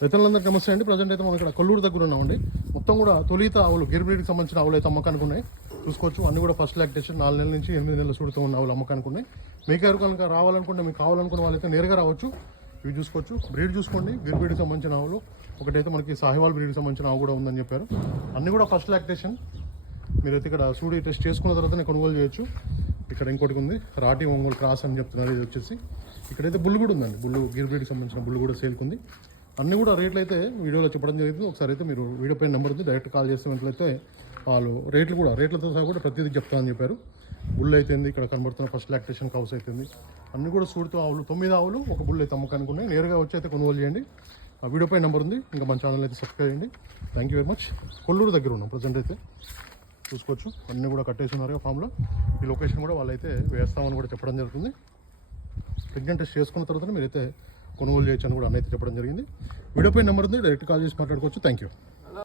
రైతులందరికీ నమస్తే అండి. ప్రజెంట్ అయితే మనం ఇక్కడ కొల్లూరు దగ్గర ఉన్నామండి. మొత్తం కూడా తొలిత ఆవులు గిరిబ్రీడ్కి సంబంధించిన ఆవులు అయితే అమ్మకానికి ఉన్నాయి. చూసుకోవచ్చు అన్ని కూడా ఫస్ట్ లాక్టేషన్ 4 నెలల నుంచి 8 నెలల సూడుతూ ఉన్న ఆవులు అమ్మకానికి ఉన్నాయి. మీకు ఎవరు కనుక రావాలనుకుంటే మీకు కావాలనుకున్న వాళ్ళైతే నేరుగా రావచ్చు. ఇవి చూసుకోవచ్చు. బ్రీడ్ చూసుకోండి, గిరిబ్రీడ్కి సంబంధించిన ఆవులు. ఒకటైతే మనకి సాహివాల్ బ్రీడ్కి సంబంధించిన ఆవు కూడా ఉందని చెప్పారు. అన్ని కూడా ఫస్ట్ లాక్టేషన్. మీరైతే ఇక్కడ సూడి టెస్ట్ చేసుకున్న తర్వాతనే కొనుగోలు చేయొచ్చు. ఇక్కడ ఇంకోటి ఉంది రాటి ఒంగోలు క్రాస్ అని చెప్తున్నారు. ఇది వచ్చేసి ఇక్కడైతే బుల్లు కూడా ఉందండి. బుల్లు గిరిబ్రీడ్కి సంబంధించిన బుల్లు కూడా సేల్కుంది. అన్నీ కూడా రేట్లు అయితే వీడియోలో చెప్పడం జరిగింది. ఒకసారి అయితే మీరు వీడియో పైన నెంబర్ ఉంది, డైరెక్ట్ కాల్ చేసినట్లయితే వాళ్ళు రేట్లతో సహా కూడా ప్రతిదీ చెప్తామని చెప్పారు. బుల్ అయితేంది, ఇక్కడ కనబడుతున్న ఫస్ట్ లాక్టేషన్ కౌస్ అయితేంది, అన్నీ కూడా సూడితో ఆవులు 9 ఆవులు, ఒక బుల్ అయితే అమ్మకానికి ఉన్నాయి. నేరుగా వచ్చి అయితే కొనుగోలు చేయండి. ఆ వీడియో పైన నెంబర్ ఉంది. ఇంకా మన ఛానల్ అయితే సబ్స్క్రైబ్ చేయండి. Thank you very much. Kolluru దగ్గర ఉన్నాం ప్రజెంట్ అయితే. చూసుకోవచ్చు అన్నీ కూడా కట్టేసి ఉన్నారు ఫామ్లో. ఈ లొకేషన్ కూడా వాళ్ళైతే వేస్తామని కూడా చెప్పడం జరుగుతుంది. ప్రెగ్నెంట్ టెస్ట్ చేసుకున్న తర్వాత మీరైతే కొనుగోలు చేయొచ్చు అని కూడా అన్నైతే చెప్పడం జరిగింది. వీడియో పైన నెంబర్ ఉంది, డైరెక్ట్ కాల్ చేసి మాట్లాడుకోవచ్చు. Thank you.